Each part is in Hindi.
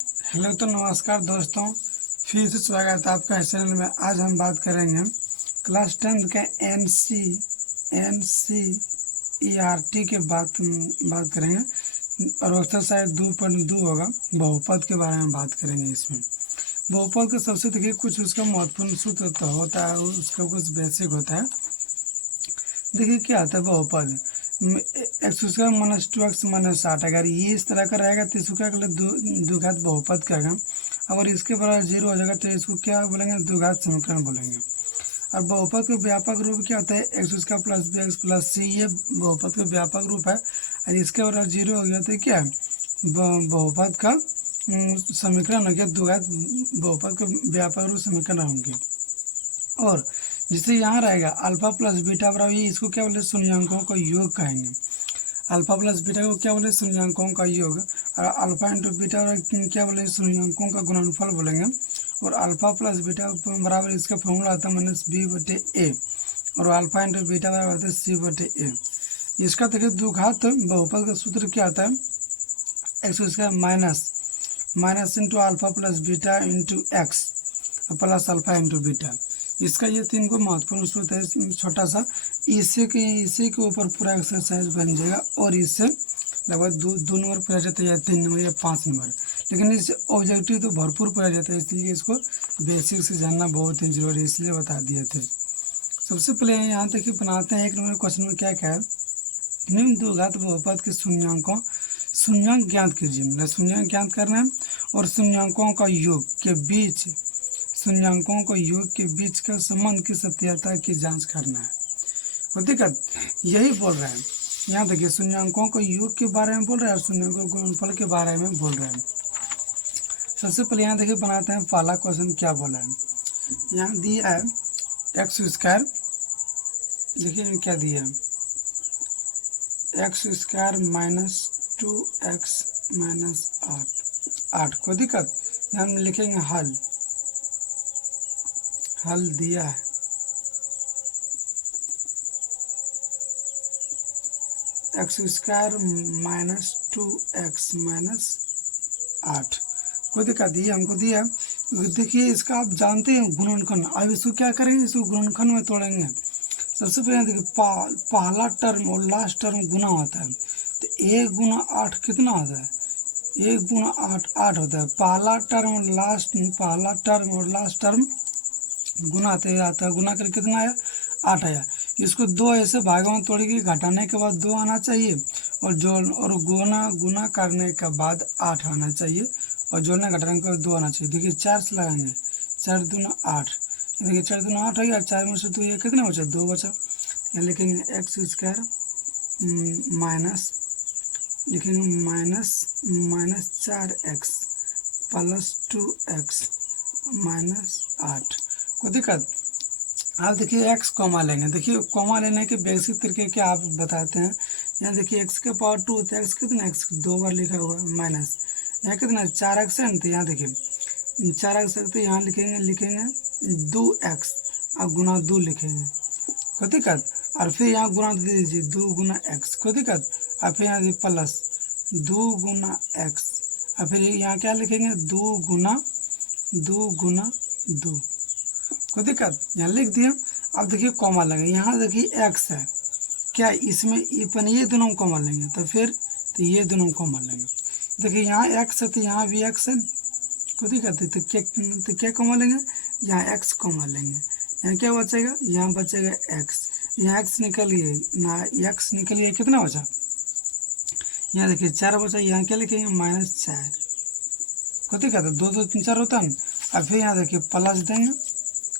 हेलो तो नमस्कार दोस्तों, फिर से स्वागत है आपका इस चैनल में। आज हम बात करेंगे क्लास 10 के एनसीईआरटी के बात करेंगे और अक्सर शायद 2.2 होगा। बहुपद के बारे में बात करेंगे। इसमें बहुपद का सबसे देखिए कुछ उसका महत्वपूर्ण सूत्र तो होता है, उसका कुछ बेसिक होता है। देखिए क्या आता है बहुपद, x square minus 2x minus 60। अगर ये इस तरह का रहेगा तो इसको क्या बोले, द्विघात बहुपद कहेगा। अगर इसके बराबर 0 हो जाएगा तो इसको क्या बोलेंगे, द्विघात समीकरण बोलेंगे। और बहुपद का व्यापक रूप क्या होता है, x square plus b x plus c. ये बहुपद का व्यापक रूप है। और इसके बराबर 0 हो गया तो क्या है, बहुपद का समीकरण हो गया, द्विघात बहुपद का व्यापक रूप समीकरण होंगे। और जिससे यहाँ रहेगा अल्फा प्लस बीटा बराबर, ये इसको क्या बोले, शून्यांकों का योग कहेंगे। अल्फा प्लस बीटा को क्या बोले, शून्यांकों का योग। और अल्फा इंटू बीटा क्या बोले, शून्यांकों का गुणनफल बोलेंगे। और अल्फा प्लस बीटा बराबर इसका फॉर्मूला आता है माइनस बी बटे ए। और अल्फा इंटू बीटा बराबर आता है सी बटे ए। इसका देखिए द्विघात बहुपद का सूत्र क्या आता है, x square minus into alpha plus beta into x plus alpha into beta. इसका ये 3 को महत्वपूर्ण सूत्र है, छोटा सा। इसी के ऊपर पूरा एक्सरसाइज बन जाएगा। और इससे लगभग 2 नंबर पूरा जाता है, या 3 नंबर या 5 नंबर। लेकिन इससे ऑब्जेक्टिव तो भरपूर पूरा जाता है, इसलिए इसको बेसिक से जानना बहुत ही जरूरी है, इसलिए बता दिए थे। सबसे पहले यहाँ तक बनाते हैं 1 नंबर क्वेश्चन में क्या क्या है। निम्न द्विघात बहुपद के शून्यांक ज्ञात कीजिए। मतलब शून्यांक ज्ञात करना है और शून्यांकों का योग के बीच का संबंध की सत्यता की जांच करना है। तो दिक्कत यही बोल रहे हैं। यहाँ देखिए शून्यांकों को योग के बारे में बोल रहे हैं और शून्यांकों के गुणनफल के बारे में बोल रहे हैं। सबसे पहले यहाँ देखिए बनाते हैं पहला क्वेश्चन क्या बोला है। यहाँ दिया है एक्स स्क्वायर, देखिए क्या दिया है, x square minus 2x minus 8। को दिक्कत यहाँ हम लिखेंगे हल दिया है x square minus 2x minus 8। कोई दिक्कत ये हमको दिया। देखिए इसका आप जानते हैं गुणनखंड। अब इसको क्या करेंगे, इसको गुणनखंड में तोड़ेंगे। सबसे पहले देखिए पहला टर्म और लास्ट टर्म गुना होता है, तो 1 गुना 8 कितना होता है, 1 गुना 8 होता है। पहला टर्म और लास्ट टर्म गुना आता है, गुना कर कितना आया, 8 आया। इसको 2 ऐसे भागों में तोड़ेंगे, घटाने के बाद 2 आना चाहिए और गुना करने के बाद 8 आना चाहिए और जोड़ने घटाने के बाद 2 आना चाहिए। देखिए 4 से लगाएंगे, 4 दूना 8। देखिए 4 दूना 8 हो गया, 4 में से 2 ये कितना बचा, 2 बचा। यहाँ लिखेंगे x square minus 4x plus 2x minus 8। कोई दिक्कत। आप देखिए एक्स कॉमा लेंगे। देखिए कॉमा लेने के बेसिक तरीके क्या आप बताते हैं। यहाँ देखिए एक्स के पावर 2 होता है, एक्स कितना, एक्स 2 बार लिखा हुआ है माइनस, यहाँ कितना 4x है। तो यहाँ देखिए 4x तो यहाँ लिखेंगे 2x और गुना 2 लिखेंगे। कोई दिक्कत। और फिर यहाँ गुना दे दीजिए 2 गुना x। कोई दिक्कत। और फिर यहाँ प्लस 2 गुना x और फिर यहाँ क्या लिखेंगे 2 गुना 2। कोई दिक्कत, यहाँ लिख दिया। अब देखिए कॉमा लगे, यहाँ देखिए एक्स है क्या, इसमें ये दोनों कॉमा लेंगे तो फिर तो ये दोनों कॉमा लेंगे। देखिए यहाँ एक्स है तो यहाँ भी एक्स है। कोई दिक्कत है, तो क्या कॉमा लेंगे, यहाँ एक्स कॉमा लेंगे। यहाँ क्या बचेगा, यहाँ बचेगा एक्स। यहाँ एक्स निकलिए ना, एक्स निकलिए कितना बचा, यहाँ देखिए 4 बचा। यहाँ क्या लिखेंगे माइनस 4। कोई दिक्कत है, 2 2 3 4 होता है। और फिर यहाँ देखिए प्लस देंगे,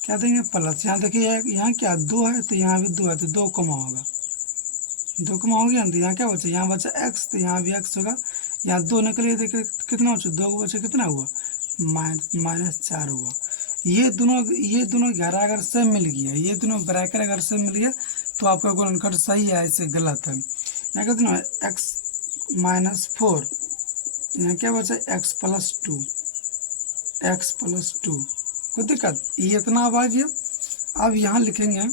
क्या देंगे प्लस। यहाँ देखिए यहाँ क्या 2 है तो यहाँ भी 2 है, तो 2 कमा होगा, 2 कमा हो गया। तो यहाँ क्या बचा, यहाँ बचा एक्स तो यहाँ भी एक्स होगा। यहाँ 2 निकलिए देखिए कितना बचा, 2 को बचा कितना हुआ, माइनस 4 हुआ। ये दोनों घेरा अगर सेम मिल गया, ये दोनों ब्रैकेट अगर सेम मिल गया तो आपका गुणनखंड सही है, ऐसे गलत है। यहाँ कितना है एक्स माइनस 4, यहाँ क्या बचा एक्स प्लस 2। कोई दिक्कत, ये इतना अब आ गया। अब यहाँ लिखेंगे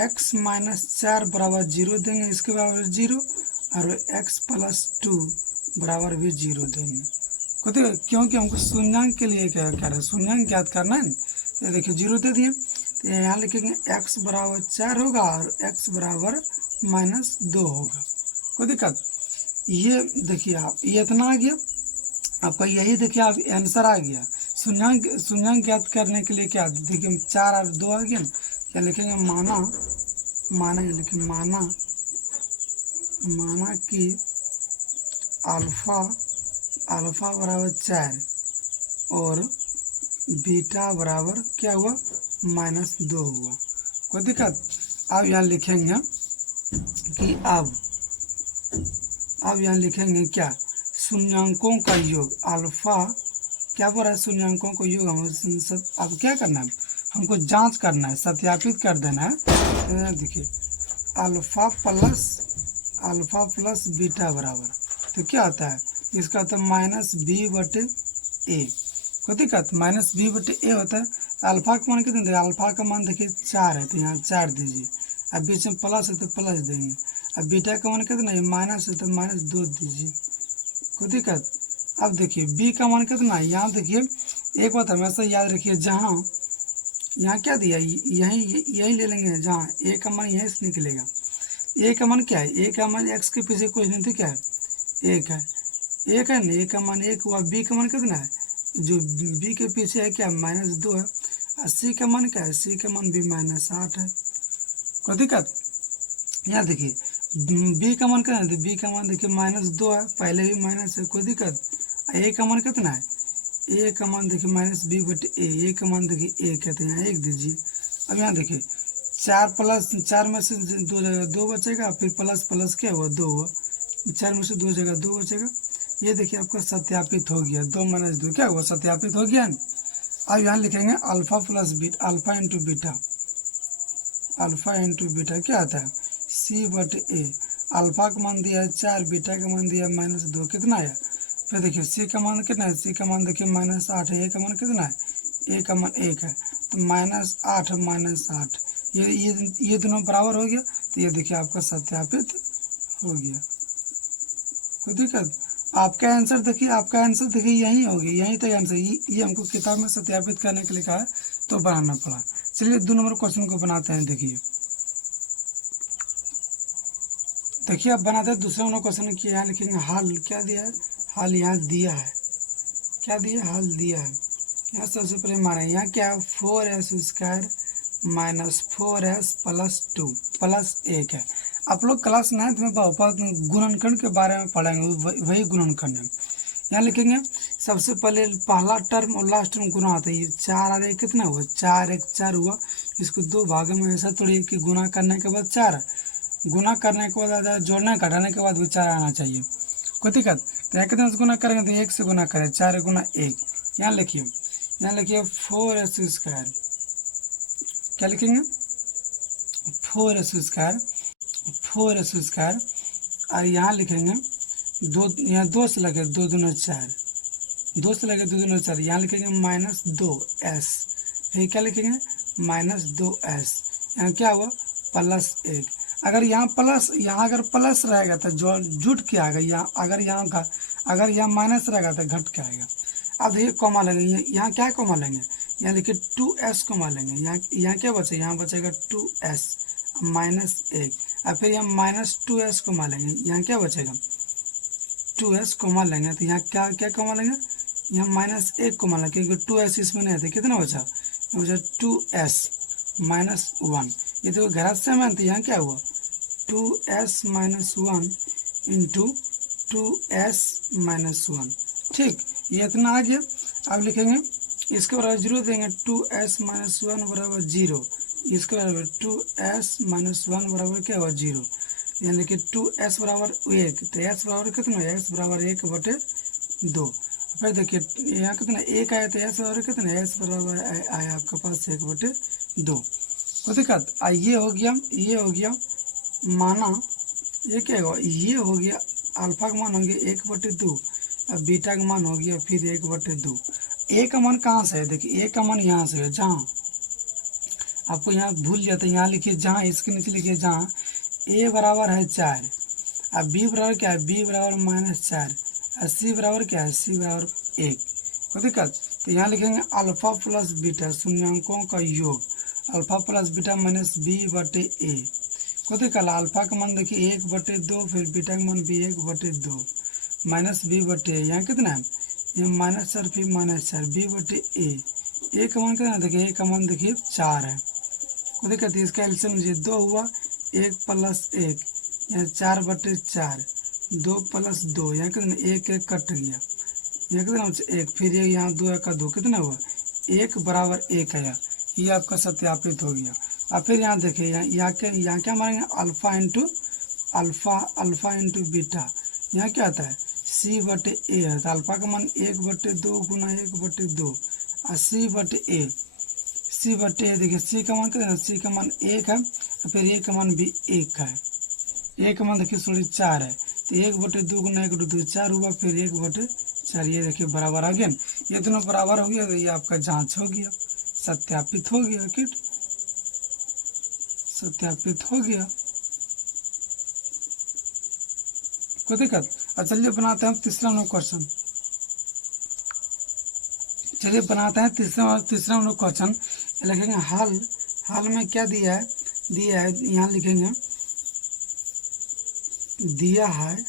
x माइनस 4 बराबर 0 देंगे, इसके बराबर 0 और x प्लस 2 बराबर भी 0 देंगे। क्योंकि हमको शून्यांक के लिए क्या कर रहे हैं, शून्यांक ज्ञात करना है। तो देखिए 0 दे दिए, तो यहाँ लिखेंगे x बराबर 4 होगा और x बराबर -2 होगा। कोई दिक्कत? ये देखिए आप, ये इतना आ गया आपका, यही देखिए आप आंसर आ गया। शून्यांक ज्ञात करने के लिए क्या देखिए 4 और 2 आ गया ना, क्या लिखेंगे माना कि अल्फा बराबर 4 और बीटा बराबर क्या हुआ -2 हुआ। कोई दिक्कत? अब यहाँ लिखेंगे कि अब यहाँ लिखेंगे क्या, शून्यांकों का योग अल्फा क्या बोल रहा है, शून्यांकों को योग हम अब क्या करना है, हमको जांच करना है, सत्यापित कर देना है। तो देखिए अल्फा प्लस बीटा बराबर, तो क्या होता है, इसका होता है -b/a। कोई दिक्कत? -b/a होता है। तो अल्फा का मान कितना देगा, अल्फा का मान देखिए 4 है, तो यहाँ 4 दीजिए। अब बीच में प्लस है तो प्लस देंगे। अब बीटा का मान कितना है, माइनस है तो -2 दीजिए। कोई दिक्कत? अब देखिए b का मान कितना है, यहाँ देखिए एक बात हमेशा याद रखिए, जहाँ यहाँ क्या दिया, यही ले लेंगे, जहाँ a का मान यहीं से निकलेगा। a का मान क्या है, a का मान x के पीछे कुछ नहीं, तो क्या है 1 है, 1 है ना, a का मान 1 हुआ। b का मान कितना है, जो b के पीछे है क्या -2 है। और c का मान क्या है, c का मान भी -8 है। कोई दिक्कत? यहाँ देखिए b का मान कितना है, b का मान देखिए -2 है, पहले भी माइनस है। कोई दिक्कत? a का मान कितना है, a का मान देखिए -b/a, a का मान देखिए 1 है, तो यहाँ 1 दीजिए। अब यहाँ देखिए 4 में से 2 जगह 2 बचेगा, फिर प्लस क्या हुआ 2 हुआ, 4 में से 2 जगह 2 बचेगा। ये देखिए आपका सत्यापित हो गया, 2 - 2 क्या हुआ, सत्यापित हो गया। अब यहाँ लिखेंगे alpha plus beta, alpha into beta क्या आता है c/a। अल्फा का मान दिया है 4, बीटा का मान दिया है -2, कितना आया। फिर देखिए c का मान कितना है, c का मान देखिए -8 है, a का मान कितना है, a का मान 1 है, तो -8 ये दोनों बराबर हो गया। तो ये देखिए आपका सत्यापित हो गया। कोई दिक्कत? आपका आंसर देखिए यही होगी, यही तक आंसर, ये हमको किताब में सत्यापित करने के लिए कहा है, तो बनाना पड़ा। चलिए 2 नंबर क्वेश्चन को बनाते हैं। देखिए अब बनाते हैं दूसरा नंबर क्वेश्चन की। यहाँ लिखेंगे हल, क्या दिया है, हल यहाँ दिया है, क्या दिया, हल दिया है। यहाँ सबसे पहले माने, यहाँ क्या है 4s² -4s + 2 + 1 है। आप लोग क्लास 9th में बहुपद गुणनखंड के बारे में पढ़ेंगे, वही गुणनखंड है। यहाँ लिखेंगे सबसे पहले पहला टर्म और लास्ट टर्म गुना होता है। ये 4 और 1 कितना हुआ, 4 1 4 हुआ। इसको 2 भागों में ऐसा थोड़ी कि गुना करने के बाद 4, गुना करने के बाद जोड़ने घटाने के बाद भी 4 आना चाहिए। कोई दिक्कत? तो यहाँ कितने से गुना करेंगे, तो 1 से गुना करें, 4 × 1। यहाँ लिखिए 4s², क्या लिखेंगे 4s², और यहाँ लिखेंगे 2, यहाँ 2 से लगे 2 दूना 4, 2 से लगे 2 दूना 4। यहाँ लिखेंगे -2s, फिर क्या लिखेंगे -2s। यहाँ क्या हुआ +1। अगर यहाँ अगर प्लस रहेगा तो जो जुट के आएगा, यहाँ अगर यहाँ माइनस रहेगा तो घट के आएगा। अब देखिए कॉमा लेंगे, यहाँ क्या कॉमा लेंगे, यहाँ देखिए 2s कॉमा लेंगे। यहाँ क्या बचेगा, यहाँ बचेगा 2s -1, और फिर यहाँ -2s कॉमा लेंगे। यहाँ क्या बचेगा 2s कॉमा लेंगे, तो यहाँ क्या कॉमा लेंगे, यहाँ -1 कॉमा लेंगे, क्योंकि 2s इसमें नहीं है। कितना बचा, 2s -1। ये तो घरात में, तो यहाँ क्या हुआ 2s - 1 इंटू 2s - 1। ठीक, ये इतना आ गया। अब लिखेंगे इसके बराबर 0 देंगे, 2s - 1 बराबर 0। इसके बराबर 2s - 1 बराबर क्या हुआ 0। यानी कि 2s बराबर 1, तो s बराबर कितना है, s बराबर 1/2। फिर देखिए यहाँ कितना 1 आया, तो s बराबर कितना है, s बराबर आया आपके पास 1/2। कोई दिक्कत? ये हो गया माना, ये क्या होगा, ये हो गया अल्फा का मान होंगे 1/2, और बीटा का मान हो गया फिर 1/2। ए का मान कहाँ से है, देखिए ए का मान यहाँ से है, जहाँ आपको यहाँ भूल जाता है, यहाँ लिखिए जहाँ, इसके नीचे लिखिए जहाँ a बराबर है 4, अब b बराबर क्या है, b बराबर -4, और सी बराबर क्या है, सी बराबर 1। कोई दिक्कत? तो यहाँ लिखेंगे अल्फा प्लस बीटा शून्यांकों का योग, alpha plus beta minus B बटे ए। कोई दिक्कत? अल्फा का मान देखिए 1/2, फिर बीटा का मान भी 1/2 माइनस बी बटे, यहाँ कितना है, ये -4 फिर -4 बी बटे ए का मान कितना देखिए, ए का मान देखिए 4 है। कोई दिक्कत? इसका एलसीएम लीजिए, 2 हुआ 1 + 1, यहाँ 4/4 2 + 2, यहाँ कितना 1 1 कट गया, यहाँ कितना 1, फिर ये यहाँ 2 1 2 कितना हुआ 1 बराबर 1 आया। ये आपका सत्यापित हो गया। अब फिर यहाँ देखिए, यहाँ क्या मारेंगे, अल्फा इंटू बीटा, यहाँ क्या आता है सी बटे ए है, तो अल्फा का मान 1/2 गुना 1/2 और सी बटे ए देखिए, सी का मान कितना, सी का मान 1 है और फिर ए का मान भी 1 है, ए का मान देखिए 4 है, तो 1/2 गुना 1/2 4 हुआ, फिर 1/4, ये देखिए बराबर आ गया। ये दोनों बराबर हो गया, तो ये आपका जांच हो गया, सत्यापित हो गया, किट सत्यापित हो गया। कोई दिक्कत? और चलिए बनाते हैं तीसरा नंबर क्वेश्चन। चलिए बनाते हैं तीसरा नंबर क्वेश्चन। लिखेंगे हल में क्या दिया है, यहाँ लिखेंगे दिया है,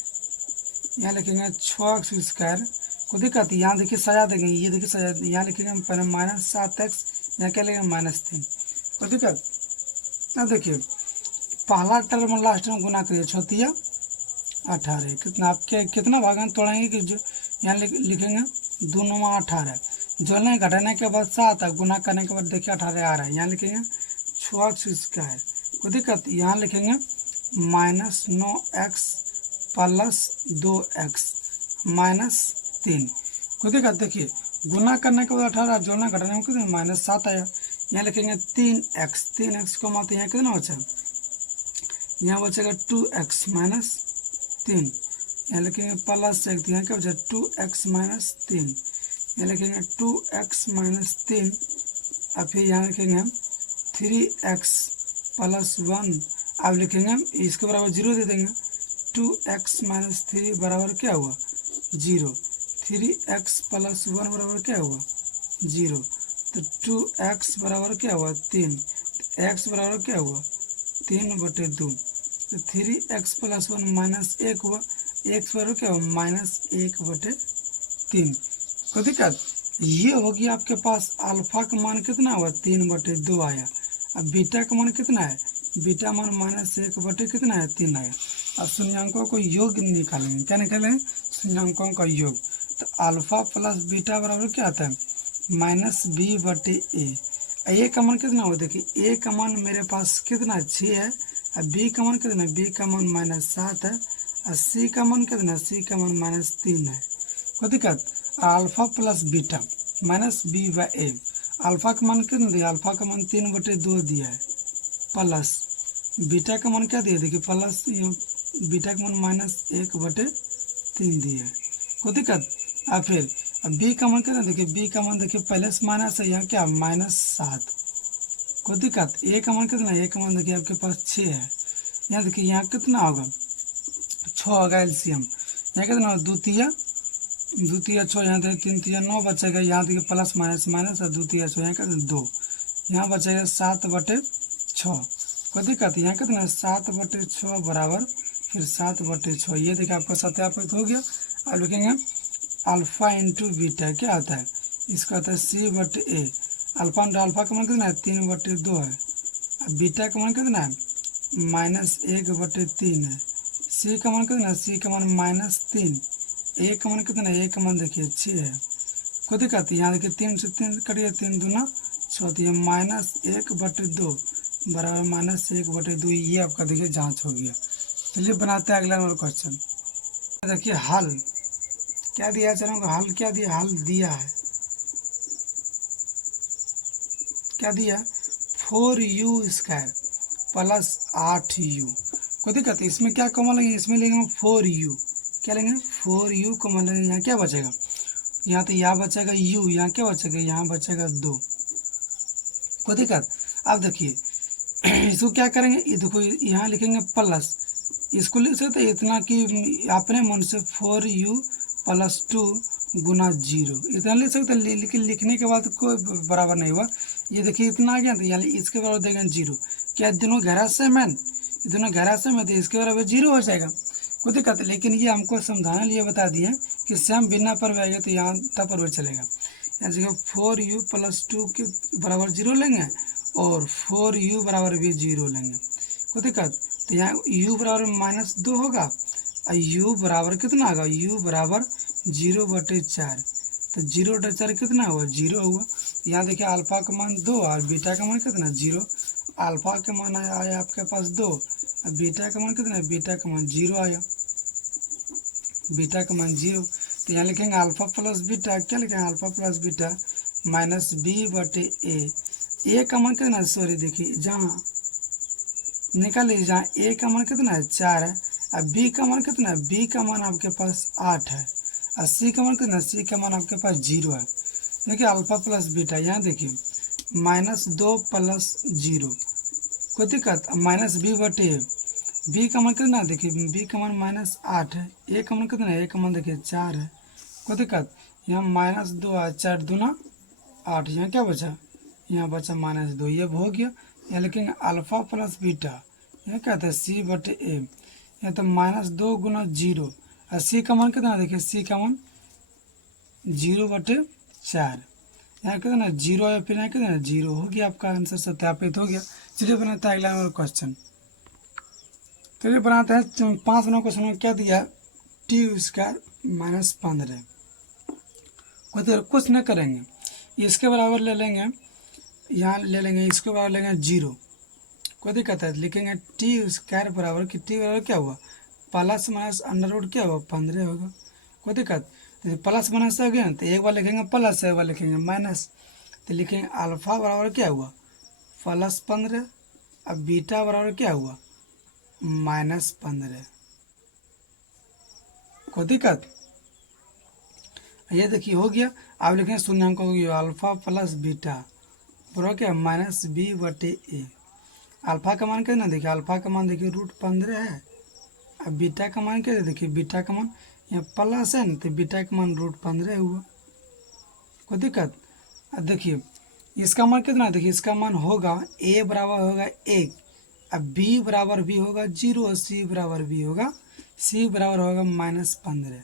यहाँ लिखेंगे 6x²। कोई दिक्कत? यहाँ देखिए सजा देंगे, ये देखिए सजा, यहाँ लिखेंगे पहले -7x, यहाँ क्या लिखेंगे -3। कोई दिक्कत? अब देखिए पहला टर्म लास्ट में गुना करिए, 6 × 18 कितना, आपके कितना भागन तोड़ेंगे कि जो यहाँ लिखेंगे 2 × 9 = 18, जोड़ने घटाने के बाद 7 गुना करने के बाद देखिए 18 आ रहा है, यहाँ लिखेंगे 6x²। कोई दिक्कत? यहाँ लिखेंगे -9x + 2x -3। कोई दिक्कत? देखिए गुना करने के बाद 18, जोड़ना घटाने में कितना -7 आया, यहाँ लिखेंगे 3x को मात्र, यहाँ कितना बचा, यहाँ बचेगा 2x - 3, यहाँ लिखेंगे +1, यहाँ क्या बचा 2x - 3, यहाँ लिखेंगे 2x - 3 और फिर यहाँ लिखेंगे 3x + 1। अब लिखेंगे इसके बराबर 0 दे देंगे, 2x - 3 बराबर क्या हुआ 0, 3x + 1 बराबर क्या हुआ 0, तो 2x बराबर क्या हुआ 3, तो x बराबर क्या हुआ 3/2, तो 3x + 1 -1 हुआ, x बराबर क्या हुआ -1/3। कोई दिक्कत? ये होगी आपके पास अल्फा का मान कितना हुआ 3/2 आया। अब बीटा का मान कितना है, बीटा मान -1 कितना है 3 आया। अब शून्यांकों को योग निकालेंगे, क्या निकालेंगे, शून्यांकों का योग। तो अल्फा प्लस बीटा बराबर क्या आता है -b/a। ए का मान कितना हुआ, देखिए ए का मान मेरे पास कितना 6 है, और बी का मान कितना, बी का मान -7 है, और सी का मान कितना, सी का मान -3 है। कोई दिक्कत? Alpha plus beta -b/a, alpha का मान कितना दिया, अल्फा का मान 3/2 दिया है, प्लस बीटा का मान क्या दिया, देखिए प्लस बीटा का मान -1/3 दिया है। कोई दिक्कत? और फिर अब बी का मान कितना, देखिए बी का मान देखिए प्लस माइनस है, यहाँ क्या -7। कोई दिक्कत? ए का मान कितना, ए का मान देखिए आपके पास 6 है, यहाँ देखिए यहाँ कितना होगा 6 होगा एलसीएम, यहाँ कितना होगा 2 3 6, यहाँ देखिए 3 3 9 बचेगा, यहाँ देखिए प्लस माइनस और 2 3 6, यहाँ कितना 2, यहाँ बचेगा 7/6। कोई दिक्कत? यहाँ कितना 7/6 बराबर फिर 7/6, ये देखिए आपका सत्यापित हो गया। अब लिखेंगे अल्फा इंटू बीटा क्या आता है, इसका आता है c/a। अल्फा का मान कितना है 3/2 है, अब बीटा का मान कितना है -1/3 है, सी का मान कितना है, सी का मान -3, ए का मान कितना है, ए का मान देखिए 6 है। कोई दिक्कत? यहाँ देखिए 3 से 3 करिए, 3 दूना 6, तो ये -1/2 बराबर -1/2, ये आपका देखिए जांच हो गया। चलिए बनाते हैं अगला नंबर क्वेश्चन। देखिए हल क्या दिया है, चलो हल क्या दिया, हल दिया है क्या दिया 4u² + 8u। कोई दिक्कत? इसमें क्या कॉमन लेंगे, इसमें लेंगे 4u, क्या लेंगे 4u कॉमन लेंगे, यहाँ क्या बचेगा, यहाँ तो यहाँ बचेगा u, यहाँ क्या बचेगा, यहाँ बचेगा 2। कोई दिक्कत? अब देखिए इसको क्या करेंगे, ये देखो यहाँ लिखेंगे प्लस, इसको लिख सकते इतना कि अपने मन से 4u +2 गुना 0, इतना लिख सकते हैं, लेकिन लिखने के बाद कोई बराबर नहीं हुआ। ये देखिए इतना आ गया, तो यानी इसके बराबर देगा 0। क्या दोनों घेरा सेम है? दोनों घेरा सेम है तो इसके बराबर 0 हो जाएगा, कोई दिक्कत। लेकिन ये हमको समझाने लिए बता दिए कि सेम बिना पर भी आएगा तो यहाँ तक पर भी चलेगा। यहाँ जगह 4u + 2 के बराबर 0 लेंगे और 4u बराबर भी 0 लेंगे, कोई दिक्कत। तो यहाँ u बराबर -2 होगा और u बराबर कितना होगा? u बराबर 0/4, तो 0/4 कितना हुआ? 0 हुआ। यहाँ देखिए अल्फा का मान 2 और बीटा का मान कितना? 0। अल्फा का मान आया आपके पास 2 और बीटा का मान कितना है? बीटा का मान 0 आया, बीटा का मान 0। तो यहाँ लिखेंगे अल्फा प्लस बीटा, क्या लिखेंगे? Alpha plus beta -b/a। ए का मान कितना है? सॉरी देखिए जहाँ निकाल लीजिए, जहाँ ए का मान कितना है? 4 है और बी का मान कितना है? बी का मान आपके पास 8 है और सी का मान कितना है? सी का मान आपके पास 0 है। देखिए अल्फा प्लस बीटा, यहाँ देखिए -2 + 0, कोई दिक्कत। -b/a, बी का मान कितना है? देखिए बी का मान -8 है, ए का मान कितना है? ए का मान देखिए 4 है, कोई दिक्कत। यहाँ -2 और 4 दूना 8, यहाँ क्या बचा? यहाँ बचा -2, ये हो गया। यहाँ लिखेंगे अल्फा प्लस बीटा, यहाँ क्या था? c/a। यहाँ तो -2 गुना 0 और सी का मान कितना? देखिए सी का मान 0/4, यहाँ कितना 0 है, फिर यहाँ कितना 0 हो गया। आपका आंसर सत्यापित हो गया। चलिए बनाते हैं अगला नंबर क्वेश्चन। चलिए बनाते हैं 5 नंबर क्वेश्चन में क्या दिया? t² -15, कुछ न करेंगे, इसके बराबर ले लेंगे, यहाँ ले लेंगे इसके बराबर लेंगे 0, कोई दिक्कत है। लिखेंगे t² बराबर कि t बराबर क्या हुआ? प्लस माइनस √ क्या हुआ? 15 होगा, कोई दिक्कत। तो प्लस माइनस हो गया, तो एक बार लिखेंगे प्लस, एक बार लिखेंगे माइनस। तो लिखेंगे अल्फा बराबर क्या हुआ? +15 और बीटा बराबर क्या हुआ? -15, कोई दिक्कत। ये देखिए हो गया। अब लिखेंगे शून्यांक हो गया अल्फा प्लस बीटा बराबर क्या? -b/a। अल्फा का मान कितना? देखिए अल्फा का मान देखिए √15 है और बीटा का मान क्या है? देखिए बीटा का मान यहाँ प्लस है ना, तो बीटा का मान √15 हुआ, कोई दिक्कत। अब देखिए इसका मान कितना? देखिए इसका मान होगा a बराबर होगा 1 और b बराबर भी होगा 0 और c बराबर भी होगा, c बराबर होगा -15।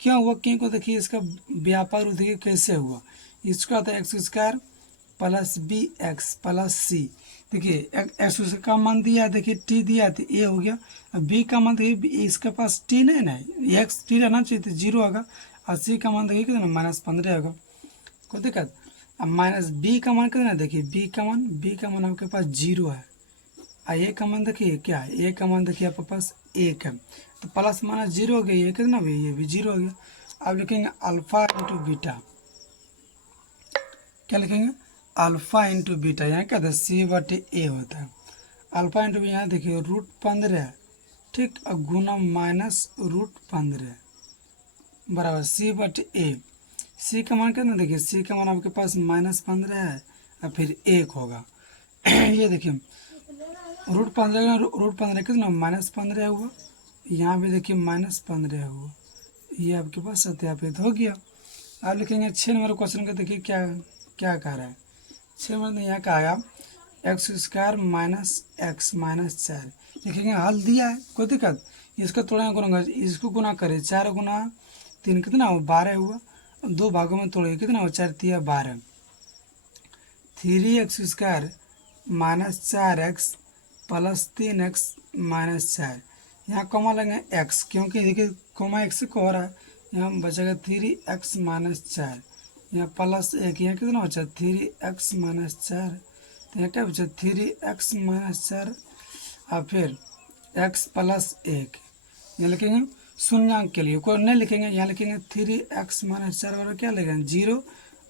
क्यों हुआ? क्योंकि देखिए इसका व्यापक रूप देखिए कैसे हुआ। इसका आता है x² + bx + c। देखिए x का मान दिया, देखिए t दिया तो a हो गया, b का मान देखिए इसके पास t नहीं ना, x t रहना चाहिए तो 0 होगा और c का मान देखिए कितना? -15 होगा, कोई दिक्कत। अब -b का मान कितना? देखिए b का मान आपके पास 0 है और a का मान देखिए क्या है? a का मान देखिए आपके पास 1 है, तो प्लस माइनस 0 हो गया, ये कितना भी? ये भी 0 हो गया। अब लिखेंगे अल्फा इंटू बीटा, क्या लिखेंगे? अल्फा इंटू बीटा, यहाँ क्या था? c/a होता है। अल्फा इंटू भी यहाँ देखिए √15, ठीक, और गुना -√15 बराबर c/a। c का मान कितना? देखिए c का मान आपके पास -15 है और फिर 1 होगा। ये देखिए √15 कितना? -15 हुआ, यहाँ भी देखिए -15 हुआ, ये आपके पास सत्यापित हो गया। अब लिखेंगे 6 नंबर क्वेश्चन का, देखिए क्या क्या कह रहा है। 6 नंबर यहाँ का आया x² - x - 4, लिखेंगे हल दिया है, कोई दिक्कत। इसका थोड़ा गुना, इसको गुना करें 4 गुना 3 कितना हो? 12 हुआ, 2 भागों में तोड़े कितना हो? 4 × 12, 3x² - 4x + 3x - 4। यहाँ कॉमा लेंगे x, क्योंकि देखिए कॉमा x को हो रहा है, यहाँ बचेगा 3x - 4, यहाँ +1, यहाँ कितना बचा? 3x - 4, तो यहाँ क्या बचा? 3x - 4 और फिर x + 1। यहाँ लिखेंगे शून्यांक के लिए, कोई नहीं लिखेंगे, यहाँ लिखेंगे 3x - 4 बराबर क्या लिखेंगे? 0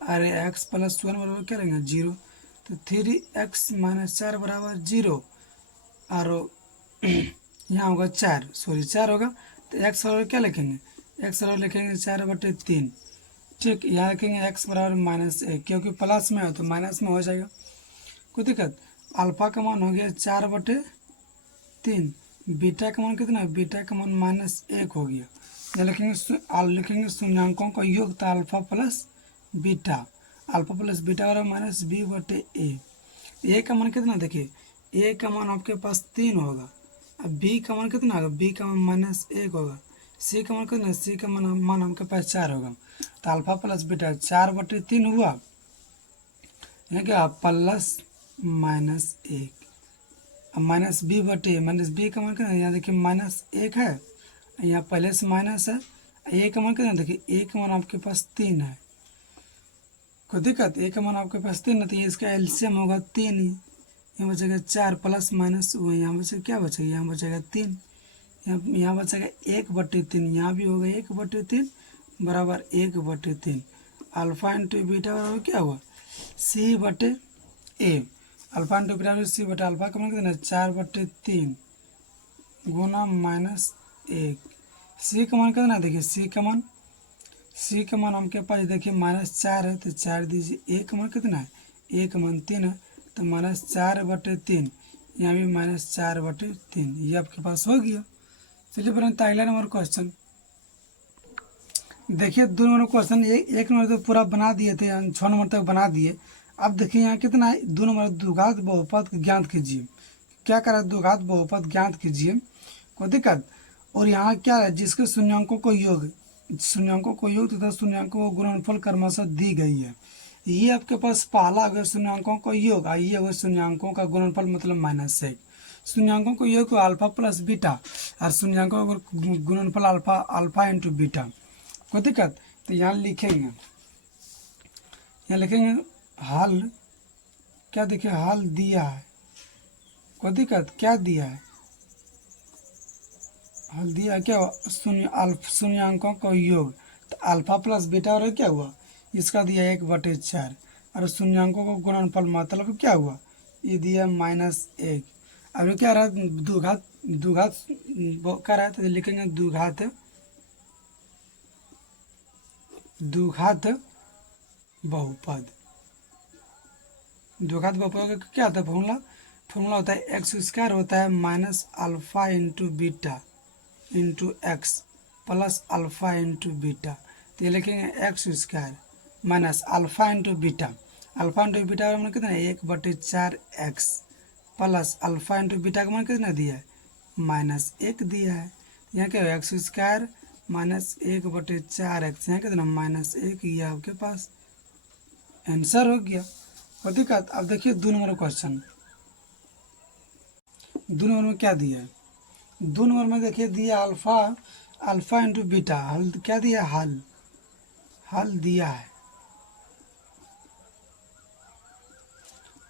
और x + 1 बराबर क्या लिखेंगे? 0। तो 3x - 4 बराबर 0 और यहाँ होगा 4, सॉरी 4 होगा, तो x बराबर क्या लिखेंगे? x बराबर लिखेंगे 4/3, ठीक। यहाँ लिखेंगे x बराबर -1, क्योंकि प्लस में है तो माइनस में हो जाएगा, कोई दिक्कत। अल्फा का मान हो गया 4/3, बीटा का मान कितना है? बीटा का मान -1 हो गया, यहाँ लिखेंगे शून्यांकों का योग था alpha plus beta. Alpha plus beta और माइनस बी बटे ए का मान कितना, देखिए ए का मान आपके पास 3 होगा, अब बी का मान कितना होगा, बी का मान -1 होगा, सी का मान कितना, सी का मान आपके पास 4 होगा। तो अल्फा प्लस बीटा 4/3 हुआ, यहाँ क्या प्लस -1, अब माइनस बी का मान कितना, यहाँ देखिए -1 है, यहाँ पहले से माइनस है, ए का मान कितना, देखिए ए का मान आपके पास 3 है, कोई दिक्कत, ए का मान आपके पास 3 है तो ये इसका एलसीएम होगा 3 ही, यहाँ बचेगा 4 प्लस माइनस वो यहाँ बचेगा, क्या बचेगा, यहाँ बचेगा 3, यहाँ बचेगा 1/3, यहाँ भी होगा 1/3 बराबर 1/3। अल्फा इंटू बीटा बराबर क्या हुआ, सी बटे ए, अल्फा इंटू बीटा सी बटे अल्फा का मान कितना 4/3 गुना -1, सी का मान कितना, देखिए सी का मान हमके पास देखिए -4 है तो 4 दीजिए, ए का मान कितना है, ए का मान 3 है तो -4/3, यहाँ भी -4/3, ये आपके पास हो गया। चलिए फ्रेंड अगला नंबर क्वेश्चन देखिए, 2 नंबर क्वेश्चन एक नंबर तो पूरा बना दिए थे, 6 नंबर तक बना दिए। अब देखिए यहाँ कितना है, 2 नंबर द्विघात बहुपद ज्ञात कीजिए, क्या करा द्विघात बहुपद ज्ञात कीजिए, कोई दिक्कत, और यहाँ क्या है जिसके शून्यांकों को योग तथा शून्यांकों को गुणनफल क्रमशः दी गई है। ये आपके पास पहला अगर शून्यांकों को योग, ये अगर शून्यांकों का गुणनफल मतलब -1, शून्यांकों को योग अल्फा प्लस बीटा और शून्यांकों का गुणनफल अल्फा इंटू बीटा, कोई दिक्कत, तो यहाँ लिखेंगे हल, क्या देखिए हल दिया है, कोई दिक्कत, क्या दिया है, हल दिया है क्या, शून्यांकों का योग, तो अल्फा प्लस बीटा और क्या हुआ, इसका दिया 1/4 और शून्यांकों को गुणनफल मतलब क्या हुआ, ये दिया -1। अब क्या रहा द्विघात क्या रहा है तो लिखेंगे द्विघात बहुपद। द्विघात बहुपद का क्या होता है फॉर्मूला होता है x² होता है -alpha into beta into x plus alpha into beta, तो ये लिखेंगे x² minus alpha into beta का मान कितना है 1/4x plus alpha into beta का मान कितना दिया है -1 दिया है, यहाँ क्या है x² माइनस 1/4x, यहाँ कितना -1, ये आपके पास आंसर हो गया, कोई दिक्कत। अब देखिए 2 नंबर क्वेश्चन, 2 नंबर में क्या दिया है, 2 नंबर में देखिए दिया अल्फा इंटू बीटा, हल क्या दिया, हल दिया है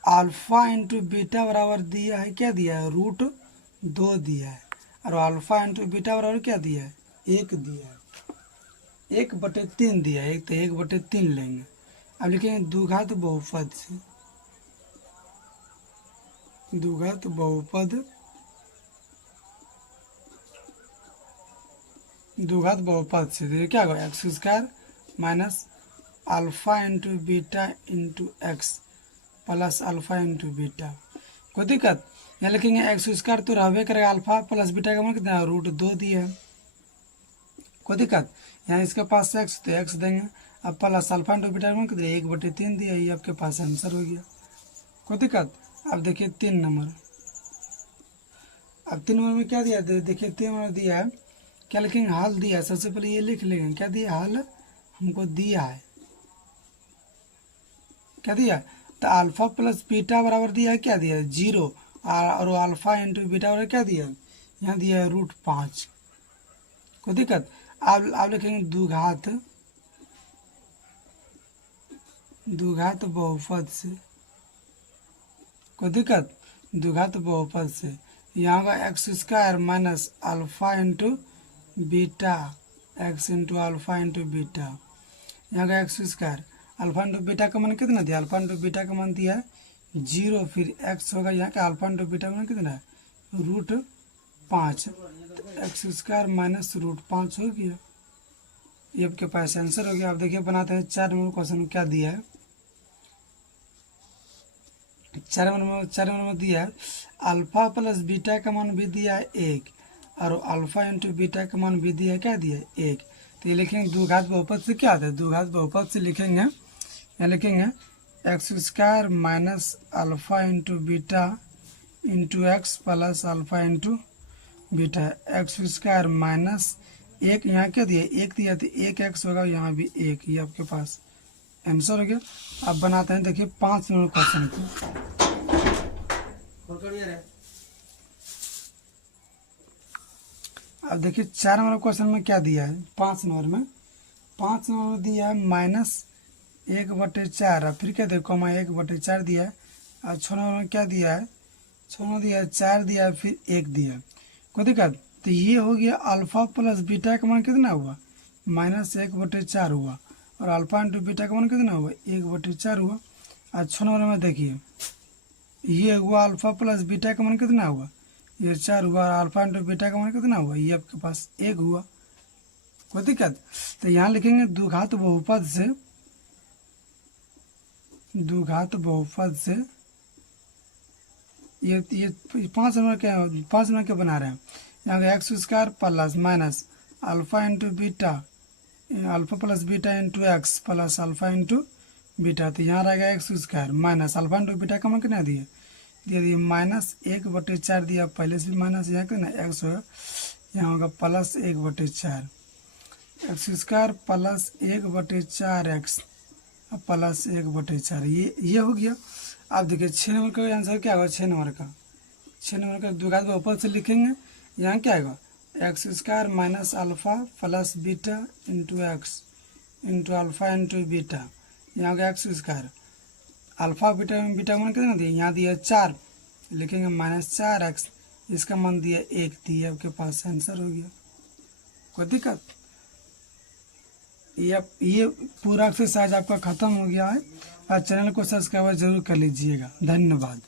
अल्फा इंटू बीटा बराबर दिया है, क्या दिया है √2 दिया है, और अल्फा इंटू बीटा बराबर क्या दिया है 1 दिया है, 1/3 दिया है, तो 1/3 लेंगे। अब लिखेंगे द्विघात बहुपद से, द्विघात बहुपद से क्या होगा x² minus alpha into beta into x plus alpha into beta, कोई दिक्कत, यहाँ लिखेंगे x² तो रहबे करेगा, अल्फा प्लस बीटा का मान कितना है √2 दिया है, कोई दिक्कत, यहाँ इसके पास x तो x देंगे, अब प्लस अल्फा इंटू बीटा का मान कितना 1/3 दिया, ये आपके पास आंसर हो गया, कोई दिक्कत। अब देखिए 3 नंबर, अब 3 नंबर में क्या दिया, देखिए 3 नंबर दिया है, क्या लिखेंगे हल दिया है, सबसे पहले ये लिख लेंगे, क्या दिया हल हमको दिया है, क्या दिया, तो अल्फा प्लस बीटा बराबर दिया है, क्या दिया है 0, और अल्फा इंटू बीटा बराबर क्या दिया है, यहाँ दिया है √5, कोई दिक्कत। आप लिखेंगे द्विघात बहुपद से, कोई दिक्कत, द्विघात बहुपद से, यहाँ का x² minus alpha into beta x into alpha into beta, यहाँ का x² अल्फा इंटू बीटा का मान कितना दिया, अल्फा इंटू बीटा का मान दिया है 0, फिर x होगा, यहाँ का अल्फा इंटू बीटा का मान कितना है √5, तो x² माइनस √5 हो गया, ये आपके पास आंसर हो गया। अब देखिए बनाते हैं 4 नंबर क्वेश्चन में क्या दिया है, 4 नंबर में दिया है अल्फा प्लस बीटा का मान भी दिया है 1, और अल्फा इंटू बीटा का मान भी दिया, क्या दिया 1। तो ये लिखेंगे द्विघात बहुपद से क्या आता है, द्विघात बहुपद से लिखेंगे, यहाँ लिखेंगे x square minus alpha into beta into x plus alpha into beta. X square minus 1, यहाँ क्या दिया 1 दिया, तो 1x होगा, यहाँ भी 1, ये आपके पास आंसर हो गया। अब बनाते हैं, देखिए 5 नंबर क्वेश्चन को। अब देखिए 4 नंबर क्वेश्चन में क्या दिया है, 5 नंबर में दिया है -1/4, और फिर क्या दिया कॉमा 1/4 दिया है। और 6 नंबर में क्या दिया है, 6 नंबर दिया है 4 दिया है, फिर 1 दिया है, कोई दिक्कत। तो ये हो गया अल्फा प्लस बीटा का मान कितना हुआ, -1/4 हुआ, और अल्फा इंटू बीटा का मान कितना हुआ 1/4 हुआ। और 6 नंबर में देखिए ये हुआ अल्फा प्लस बीटा का मान कितना हुआ, ये 4 हुआ, और अल्फा इंटू बीटा का मान कितना हुआ, ये आपके पास 1 हुआ, कोई दिक्कत। तो यहाँ लिखेंगे द्विघात बहुपद से, ये 5 नंबर के बना रहे हैं। यहाँ x square plus minus alpha into beta, alpha plus beta into x plus alpha into beta. तो यहाँ रहेगा x square minus alpha into beta का मान कितना दिए -1/4 दिया, पहले से माइनस, यहाँ कितना एक्स होगा, यहाँ होगा +1/4, x square plus 1/4 x plus 1/4, ये हो गया। अब देखिए 6 नंबर का आंसर क्या होगा, 6 नंबर का द्विघात बहुपद से लिखेंगे। यहाँ क्या आएगा x square minus alpha plus beta into x into alpha into beta, यहाँ होगा एक्स स्क्वायर, अल्फा बीटा मान कितना दिया, यहाँ दिया 4, लिखेंगे -4x, इसका मान दिया 1 दिया, आपके पास आंसर हो गया, कोई दिक्कत। ये पूरा एक्सरसाइज आपका ख़त्म हो गया है, और चैनल को सब्सक्राइब जरूर कर लीजिएगा। धन्यवाद।